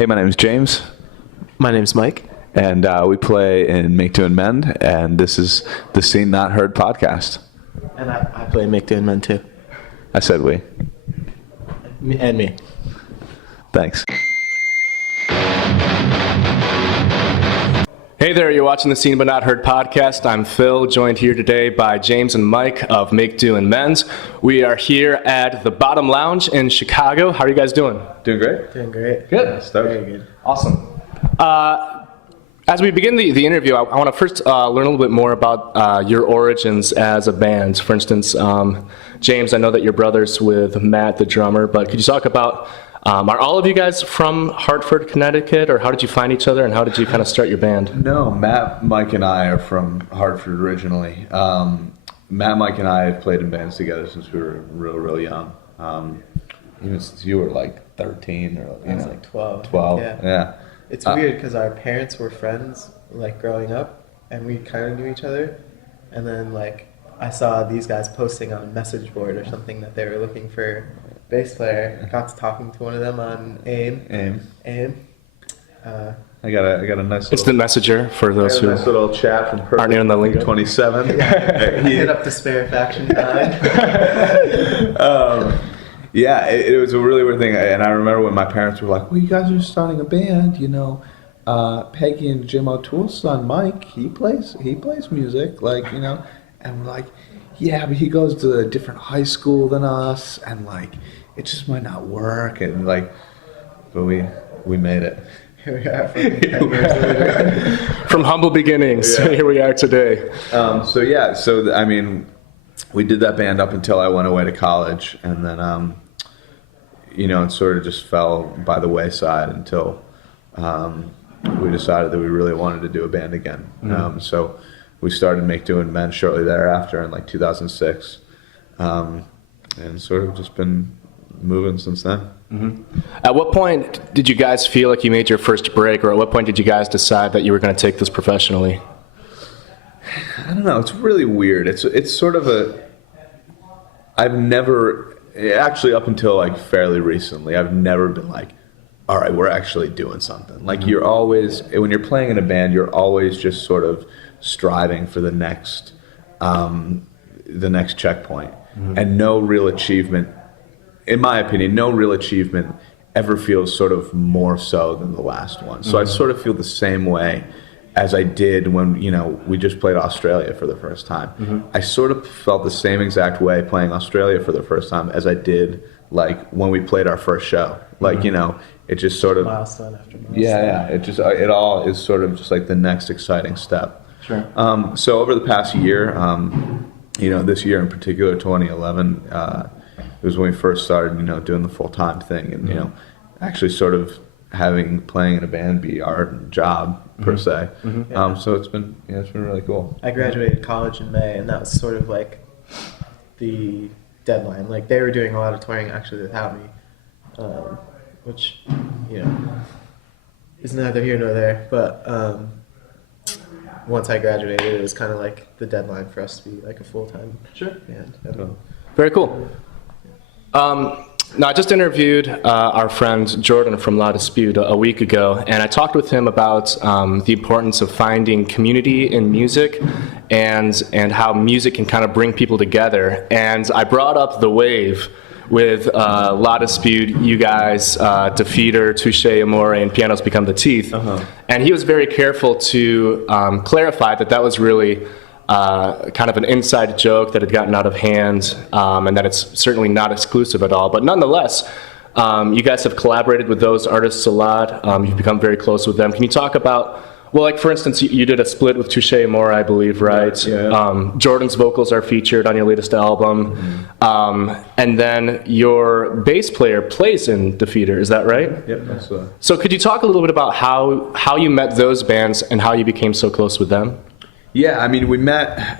Hey, my name is James, My name's Mike. and we play in Make, Do, and Mend, and this is the Seen Not Heard podcast. And I play Make, Do, and Mend too. I said we. And me. Thanks. Hey there, you're watching the Seen But Not Heard podcast. I'm Phil, joined here today by James and Mike of Make, Do, and Mend. We are here at the Bottom Lounge in Chicago. How are you guys doing? Doing great? Doing great. Good. Very good. Awesome. As we begin the interview, I want to first learn a little bit more about your origins as a band. For instance, James, I know that you're brothers with Matt, the drummer, but could you talk about, are all of you guys from Hartford, Connecticut, or how did you find each other, and how did you kind of start your band? No, Matt, Mike, and I are from Hartford originally. Matt, Mike, and I have played in bands together since we were real young. Even since you were like 13 or I was like 12. 12, Yeah. yeah. It's weird because our parents were friends like growing up, and we kind of knew each other. And then like I saw these guys posting on a message board or something that they were looking for a bass player. I got to talking to one of them on AIM. I got a nice little... Instant Messenger for those who nice little chat from aren't in the lingo. 27. Yeah. Hit up the spare faction guy. Yeah, it was a really weird thing, and I remember when my parents were like, well, you guys are starting a band, you know, Peggy and Jim O'Toole's son, Mike, he plays music, like, you know, and we're like, yeah, but he goes to a different high school than us, and like, it just might not work, and like, but we made it. Here we are. 10 years later. From humble beginnings, Yeah. Here we are today. I mean, we did that band up until I went away to college, and then, you know, it sort of just fell by the wayside until we decided that we really wanted to do a band again. Mm-hmm. So we started Make, Do, and Mend shortly thereafter in like 2006, and sort of just been moving since then. Mm-hmm. At what point did you guys feel like you made your first break, or at what point did you guys decide that you were going to take this professionally? I don't know. It's really weird. It's sort of I've never, actually up until like fairly recently, I've never been like, all right, we're actually doing something. Like you're always, when you're playing in a band, you're always just sort of striving for the next checkpoint. Mm-hmm. And no real achievement, in my opinion, no real achievement ever feels sort of more so than the last one. So I sort of feel the same way as I did when, you know, we just played Australia for the first time. Mm-hmm. I sort of felt the same exact way playing Australia for the first time as I did like when we played our first show. Like, you know, it just sort of Milestone after milestone. Yeah. It all is sort of just like the next exciting step. Sure. So over the past year, you know, this year in particular, 2011, it was when we first started, you know, doing the full-time thing, and you know, actually sort of playing in a band be our job per se. Mm-hmm. So it's been really cool. I graduated college in May, and that was sort of like the deadline. Like they were doing a lot of touring actually without me, which, you know, is neither here nor there. But once I graduated, it was kind of like the deadline for us to be like a full-time band. And, Very cool. Now, I just interviewed our friend Jordan from La Dispute a week ago, and I talked with him about the importance of finding community in music and how music can kind of bring people together. And I brought up The Wave with La Dispute, you guys, Defeater, Touche Amore, and Pianos Become the Teeth. Uh-huh. And he was very careful to clarify that was really kind of an inside joke that had gotten out of hand, and that it's certainly not exclusive at all. But nonetheless, you guys have collaborated with those artists a lot. You've become very close with them. Can you talk about, well, like for instance, you did a split with Touche Amore, I believe, right? Yeah. Jordan's vocals are featured on your latest album. Mm-hmm. And then your bass player plays in Defeater, is that right? Yep, that's right. So could you talk a little bit about how you met those bands and how you became so close with them? Yeah, I mean,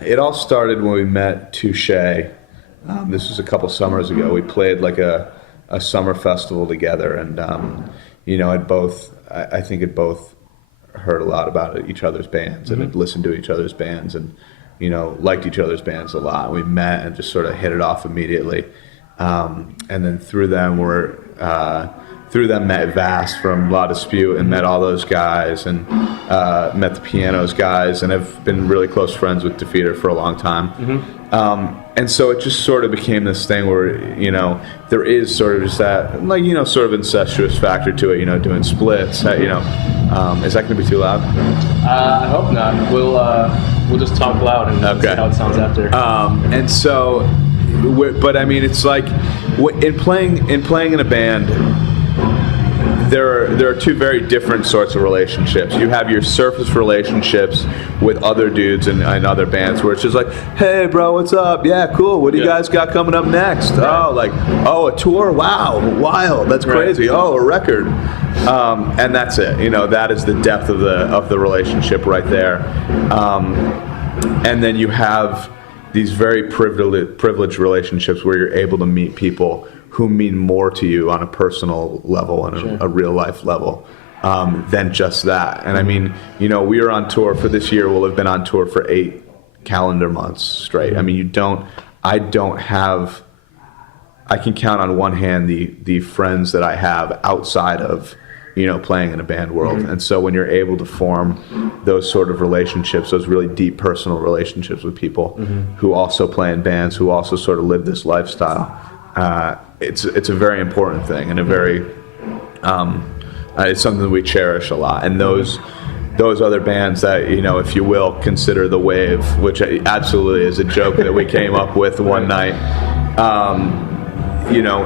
it all started when we met Touche. This was a couple summers ago. We played like a summer festival together, and, you know, I think it both heard a lot about each other's bands and had listened to each other's bands and, you know, liked each other's bands a lot. We met and just sort of hit it off immediately. And then through them, we're through them met Vass from La Dispute and met all those guys and met the Pianos guys and have been really close friends with Defeater for a long time. And so it just sort of became this thing where, you know, there is sort of just that, like, you know, sort of incestuous factor to it, you know, doing splits, you know. Is that going to be too loud? I hope not. We'll just talk loud and see how it sounds after. And so, but I mean, it's like in playing in a band, there are two very different sorts of relationships. You have your surface relationships with other dudes and other bands where it's just like, hey, bro, what's up? Yeah, cool. What do you guys got coming up next? Right. Oh, a tour? Wow, wild. That's crazy. Right. Oh, a record. And that's it. You know, that is the depth of the relationship right there. And then you have these very privileged relationships where you're able to meet people who mean more to you on a personal level and a real life level than just that. And I mean, you know, we are on tour for this year. We'll have been on tour for 8 calendar months straight. I mean, I can count on one hand the friends that I have outside of, you know, playing in a band world. And so when you're able to form those sort of relationships, those really deep personal relationships with people who also play in bands, who also sort of live this lifestyle, it's a very important thing and a very it's something that we cherish a lot. And those other bands that, you know, if you will, consider the wave, which absolutely is a joke that we came up with one night, you know,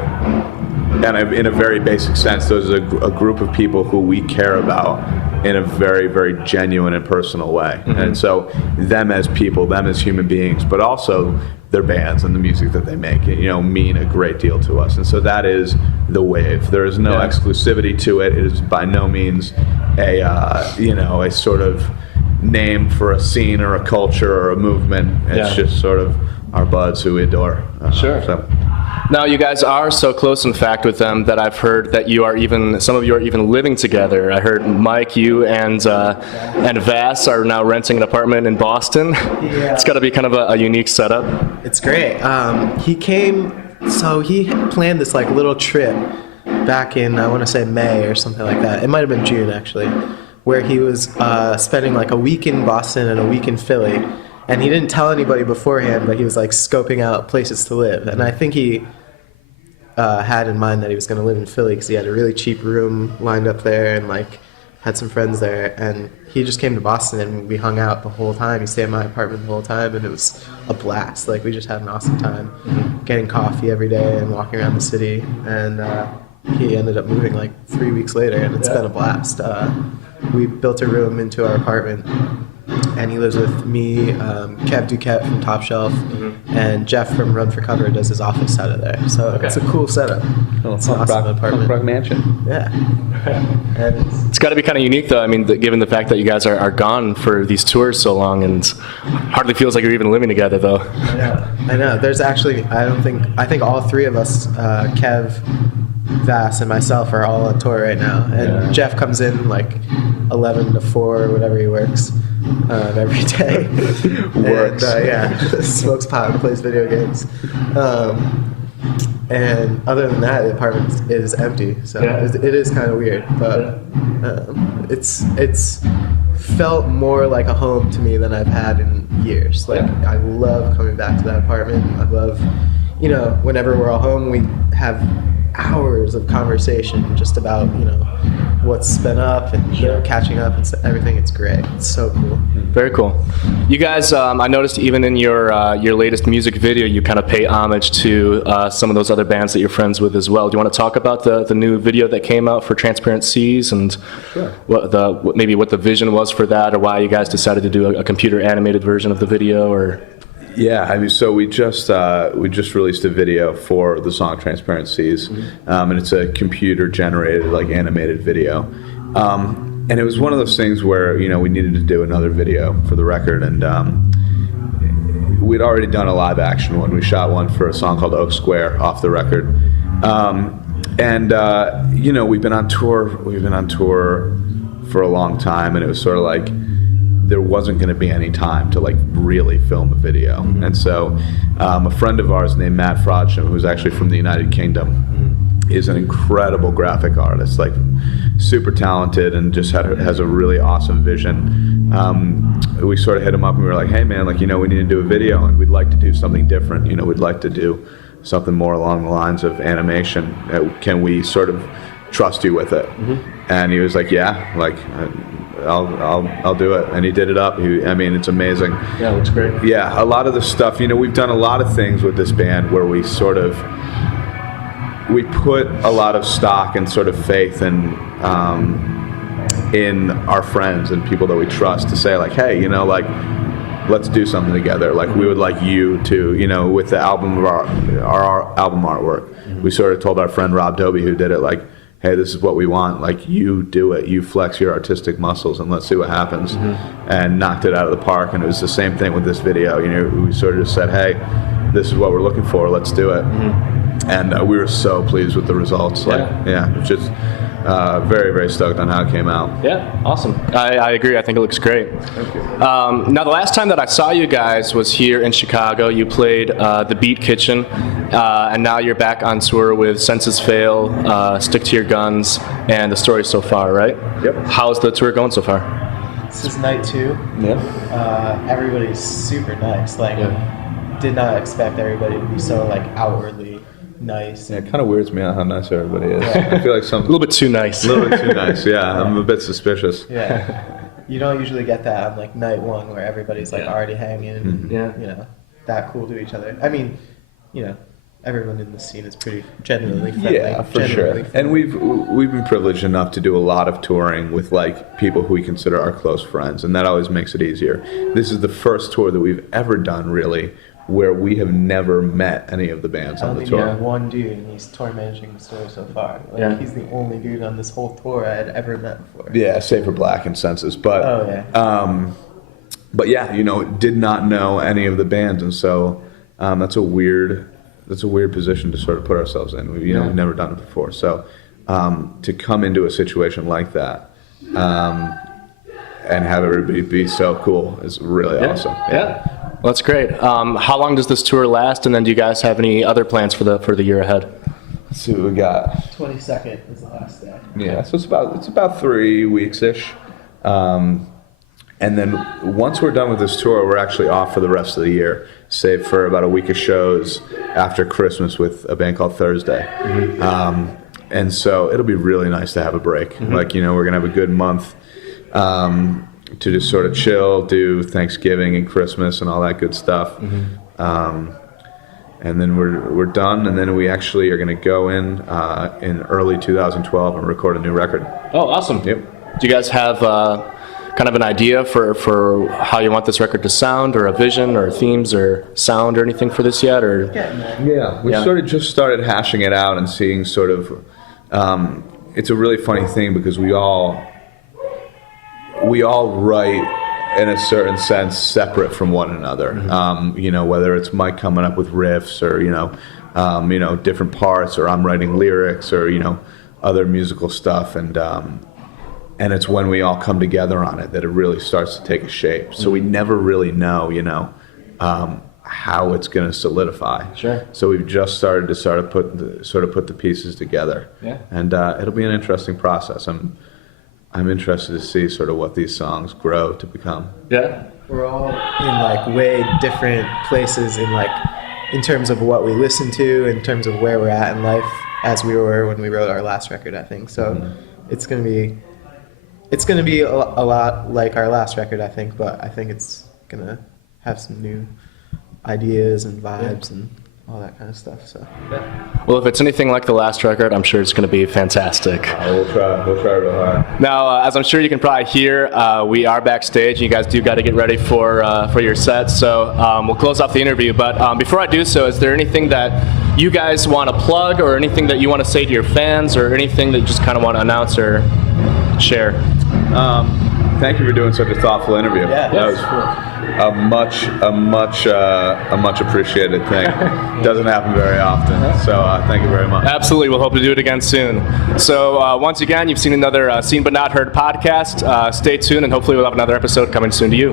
and in a very basic sense, those are a group of people who we care about in a very, very genuine and personal way. And so them as people, them as human beings, but also their bands and the music that they make, you know, mean a great deal to us. And so that is the wave. There is no exclusivity to it. It is by no means a sort of name for a scene or a culture or a movement. It's just sort of our buds who we adore. So. Now, you guys are so close, in fact, with them that I've heard that some of you are even living together. I heard Mike, you and Vass are now renting an apartment in Boston. Yeah. It's got to be kind of a unique setup. It's great. He planned this like little trip back in, I want to say May or something like that. It might have been June, actually, where he was spending like a week in Boston and a week in Philly. And he didn't tell anybody beforehand, but he was like scoping out places to live. And I think he had in mind that he was going to live in Philly because he had a really cheap room lined up there and like had some friends there. And he just came to Boston and we hung out the whole time. He stayed in my apartment the whole time and it was a blast. Like we just had an awesome time getting coffee every day and walking around the city. And he ended up moving like 3 weeks later and it's been a blast. We built a room into our apartment. And he lives with me, Kev Duquette from Top Shelf, and Jeff from Run for Cover does his office out of there. So it's a cool setup. It's an awesome apartment. Rock mansion. Yeah. And it's got to be kind of unique, though. I mean, given the fact that you guys are gone for these tours so long, and hardly feels like you're even living together, though. I know. There's actually, I think all 3 of us, Kev, Vass, and myself are all on tour right now. And Jeff comes in like 11 to 4 or whatever he works. Every day. Works. And, smokes pot and plays video games. And other than that, the apartment is empty. So it is kind of weird. But it's felt more like a home to me than I've had in years. Like, I love coming back to that apartment. I love, you know, whenever we're all home, we have hours of conversation just about, you know, what's been up and you know, catching up and everything. It's great. It's so cool. Very cool. You guys, I noticed even in your latest music video, you kind of pay homage to some of those other bands that you're friends with as well. Do you want to talk about the new video that came out for Transparencies and what the vision was for that, or why you guys decided to do a computer animated version of the video, or? Yeah, I mean, so we just released a video for the song Transparencies, and it's a computer-generated, like, animated video. And it was one of those things where, you know, we needed to do another video for the record, and we'd already done a live-action one. We shot one for a song called Oak Square off the record. You know, we've been on tour for a long time, and it was sort of like, there wasn't going to be any time to like really film a video. And so a friend of ours named Matt Frodsham, who's actually from the United Kingdom, is an incredible graphic artist, like super talented, and just has a really awesome vision. We sort of hit him up and we were like, hey man, like, we need to do a video and we'd like to do something different. We'd like to do something more along the lines of animation. Can we sort of trust you with it? And he was like, yeah, like I'll do it. And he did it up. It's amazing. Yeah, it looks great. Yeah, a lot of the stuff, we've done a lot of things with this band where we put a lot of stock and sort of faith in our friends and people that we trust to say, like, hey, like, let's do something together. Like, we would like you to, with the album of our album artwork. We sort of told our friend Rob Doby, who did it, like, hey, this is what we want. Like, you do it. You flex your artistic muscles and let's see what happens. And knocked it out of the park. And it was the same thing with this video. We sort of just said, hey, this is what we're looking for. Let's do it. And we were so pleased with the results. Like, just very, very stoked on how it came out. Yeah, awesome. I agree. I think it looks great. Thank you. Now, the last time that I saw you guys was here in Chicago. You played the Beat Kitchen, and now you're back on tour with Senses Fail, Stick to Your Guns, and The Story So Far, right? Yep. How's the tour going so far? This is night 2. Yeah. Everybody's super nice. Like, did not expect everybody to be so like outwardly nice. Yeah, it kind of weirds me out how nice everybody is. I feel like A little bit too nice. A little bit too nice, yeah. I'm a bit suspicious. Yeah. You don't usually get that on like night 1 where everybody's like already hanging and, that cool to each other. Everyone in the scene is pretty genuinely friendly. Yeah, for sure. And we've been privileged enough to do a lot of touring with like people who we consider our close friends, and that always makes it easier. This is the first tour that we've ever done, really, where we have never met any of the bands on the tour. I only know one dude, and he's tour managing The Story So Far. Like, he's the only dude on this whole tour I had ever met before. Yeah, save for Black and Senses, but but yeah, did not know any of the bands, and so that's a weird position to sort of put ourselves in. We've never done it before, so to come into a situation like that and have everybody be so cool is really awesome. Yeah. Well, that's great. How long does this tour last, and then do you guys have any other plans for the year ahead? Let's see what we got. 22nd is the last day. Yeah, so it's about 3 weeks-ish. And then once we're done with this tour, we're actually off for the rest of the year, save for about a week of shows after Christmas with a band called Thursday. And so it'll be really nice to have a break. Like, we're going to have a good month to just sort of chill, do Thanksgiving and Christmas and all that good stuff. And then we're done, and then we actually are going to go in early 2012 and record a new record. Oh, awesome. Yep. Do you guys have kind of an idea for how you want this record to sound, or a vision, or themes, or sound, or anything for this yet? Or we sort of just started hashing it out and seeing sort of. It's a really funny thing because we all write in a certain sense separate from one another. Whether it's Mike coming up with riffs, or different parts, or I'm writing lyrics, or other musical stuff, and it's when we all come together on it that it really starts to take a shape. So we never really know, how it's going to solidify. Sure. So we've just started to put the pieces together. Yeah. And it'll be an interesting process. I'm interested to see sort of what these songs grow to become. Yeah. We're all in like way different places in terms of what we listen to, in terms of where we're at in life, as we were when we wrote our last record, I think. So it's gonna be a lot like our last record, I think, but I think it's gonna have some new ideas and vibes and all that kind of stuff. So. Well, if it's anything like the last record, I'm sure it's going to be fantastic. We'll try real hard. Now, as I'm sure you can probably hear, we are backstage, and you guys do got to get ready for your set. So we'll close off the interview. But before I do so, is there anything that you guys want to plug, or anything that you want to say to your fans, or anything that you just kind of want to announce or share? Thank you for doing such a thoughtful interview. Yeah, that was cool. a much appreciated thing. Doesn't happen very often. So thank you very much. Absolutely. We'll hope to do it again soon. So once again, you've seen another Seen But Not Heard podcast. Stay tuned, and hopefully we'll have another episode coming soon to you.